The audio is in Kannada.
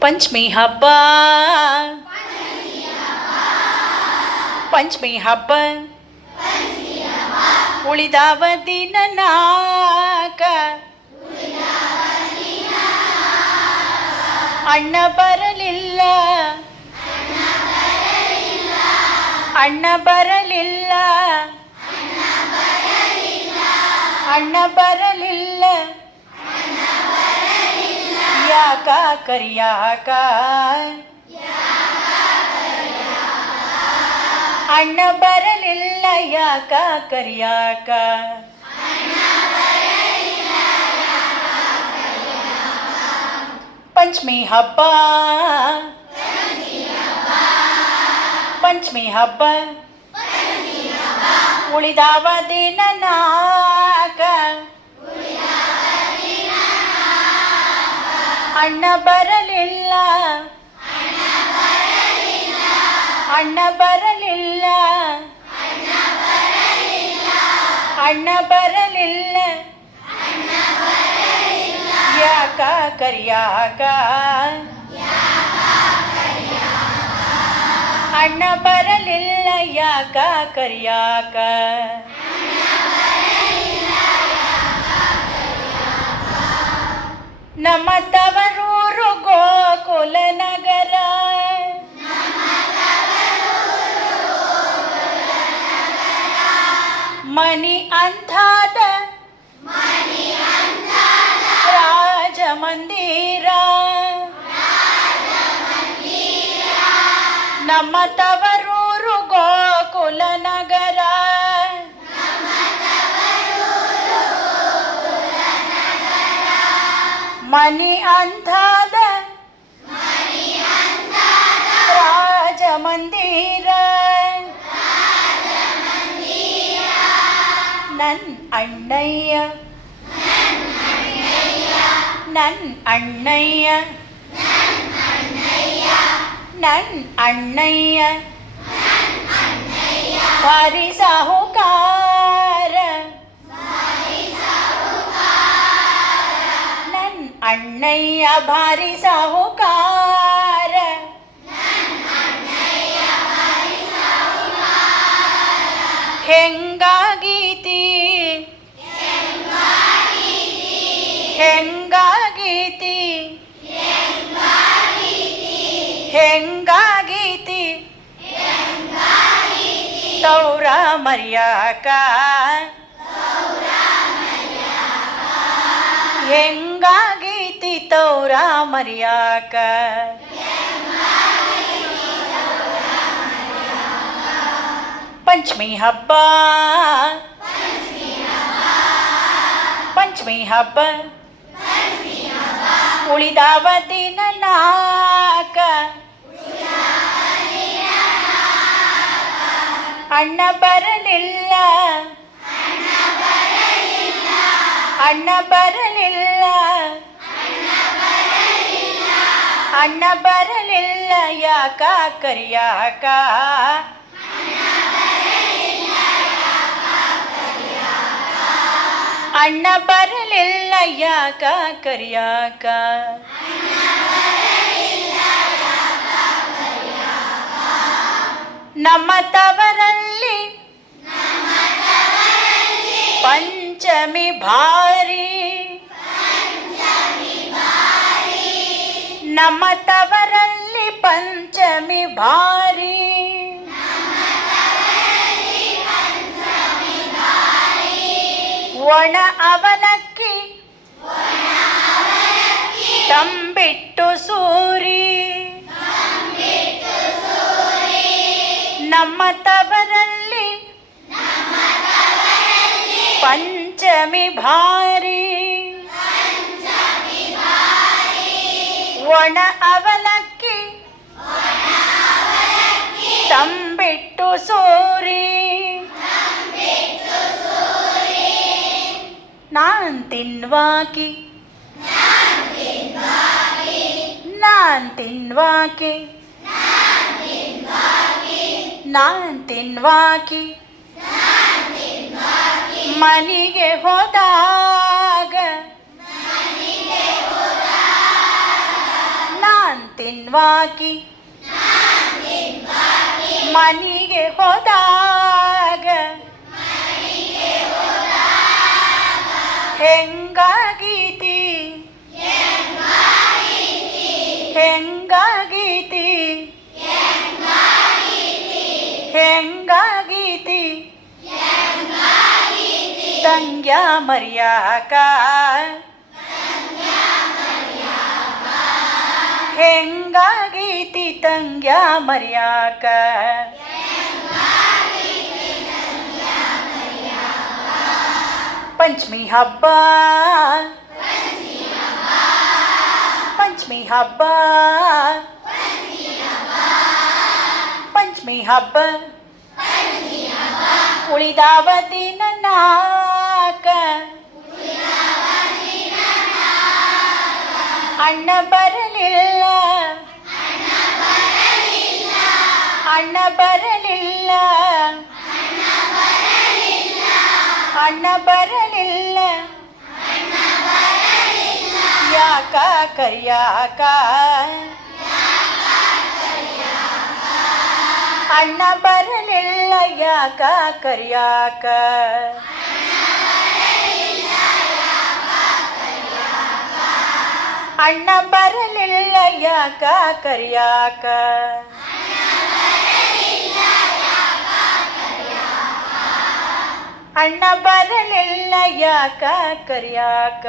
ಪಂಚಮಿ ಹಬ್ಬ ಪಂಚಮಿ ಹಬ್ಬ ಉಳಿದಾವ ದಿನ ನಾಕ ಅಣ್ಣ ಬರಲಿಲ್ಲ ಅಣ್ಣ ಬರಲಿಲ್ಲ ಅಣ್ಣ ಬರಲಿಲ್ಲ ಯಾಕ ಕರಿಯಾಕ ಅಣ್ಣ ಬರಲಿಲ್ಲ ಯಾಕ ಕರಿಯಾಕ ಪಂಚಮಿ ಹಬ್ಬ ಪಂಚಮಿ ಹಬ್ಬ ಉಳಿದಾವ ದಿನ ನಾಕ ಅಣ್ಣ ಬರಲಿಲ್ಲ ಅಣ್ಣ ಬರಲಿಲ್ಲ ಅಣ್ಣ ಬರಲಿಲ್ಲ ಯಾಕ ಕರಿಯಾಕ ಅಣ್ಣ ಬರಲಿಲ್ಲ ಯಾಕ ಕರಿಯಾಕ ನಮ್ಮ ತವರೂರು ಗೋಕುಲ ನಗರ ಮನಿ ಅಂಥಾದ ರಾಜಮಂದಿರ ನಮ್ಮ ತವರೂರು ಗೋಕುಲ ನಗರ ಮನಿ ಅಂಥಾದ ರಾಜಮಂದಿರ ನನ್ ಅಣ್ಣಯ್ಯ ನನ್ ಅಣ್ಣಯ್ಯ ನನ್ ಅಣ್ಣಯ್ಯ ಭಾರಿ ಸಾಹುಕಾರ ನನ್ ಅಣ್ಣಯ್ಯ ಭಾರಿ ಸಾಹುಕಾರ ಹೆಂಗಾಗೀತಿ ಹೆಂಗಾಗೀತಿ ಹೆಂಗಾಗೀತಿ ತೌರ ಮರ್ಯಾಕ ಹೆಂಗಾಗೀತಿ ತೌರ ಮರ್ಯಾಕ ಪಂಚಮಿ ಹಬ್ಬ ಪಂಚಮಿ ಹಬ್ಬ ಉಳಿದಾವ ದಿನ ನಾಕ ಅಣ್ಣ ಬರಲಿಲ್ಲ ಅಣ್ಣ ಬರಲಿಲ್ಲ ಅಣ್ಣ ಬರಲಿಲ್ಲ ಯಾಕ ಕರಿಯಾಕ ಅಣ್ಣ ಬರಲಿಲ್ಲ ಯಾಕ ಕರಿಯಾಕ ನಮ್ಮ ತವರಲ್ಲಿ ಪಂಚಮಿ ಭಾರಿ ನಮ್ಮ ತವರಲ್ಲಿ ಪಂಚಮಿ ಭಾರಿ ಒಣ ಅವಲಕ್ಕಿ ತಂಬಿಟ್ಟು ಸೂರಿ ನಮ್ಮ ತವರಲ್ಲಿ ಪಂಚಮಿ ಭಾರಿ ಒಣ ಅವಲಕ್ಕಿ ತಂಬಿಟ್ಟು ಸೂರಿ ನಾನ್ ತಿನ್ವಾಕಿ ನಾನ್ ತಿನ್ವಾಕಿ ನಾನ್ ತಿನ್ವಾಕಿ ಮನಿಗೆ ಹೋದಾಗ ನಾನ್ ತಿನ್ವಾಕಿ ಮನೆಗೆ ಹೋದಾಗ ಹೆಂಗಾಗೀತಿ ಹೆಂಗಾಗೀತಿ ಹೆಂಗಾಗೀತಿ ತಂಗ್ಯ ಮರ್ಯಾಕ ಹೆಂಗಾಗೀತಿ ತಂಗ್ಯ ಮರ್ಯಾಕ ಪಂಚಮಿ ಹಬ್ಬ ಪಂಚಮಿ ಹಬ್ಬ ಪಂಚಮಿ ಹಬ್ಬ ಉಳಿದಾವ ದಿನ ನಾಕ ಅಣ್ಣ ಬರಲಿಲ್ಲ ಅಣ್ಣ ಬರಲಿಲ್ಲ ಅಣ್ಣ ಬರಲಿಲ್ಲ ಯಾಕ ಕರಿಯಾಕ ಅಣ್ಣ ಬರಲಿಲ್ಲ ಯಾಕ ಕರಿಯಾಕ ಅಣ್ಣ ಬರಲಿಲ್ಲ ಯಾಕ ಕರಿಯಾಕ ಅಣ್ಣ ಬರಲಿಲ್ಲ ಯಾಕ ಕರಿಯಾಕ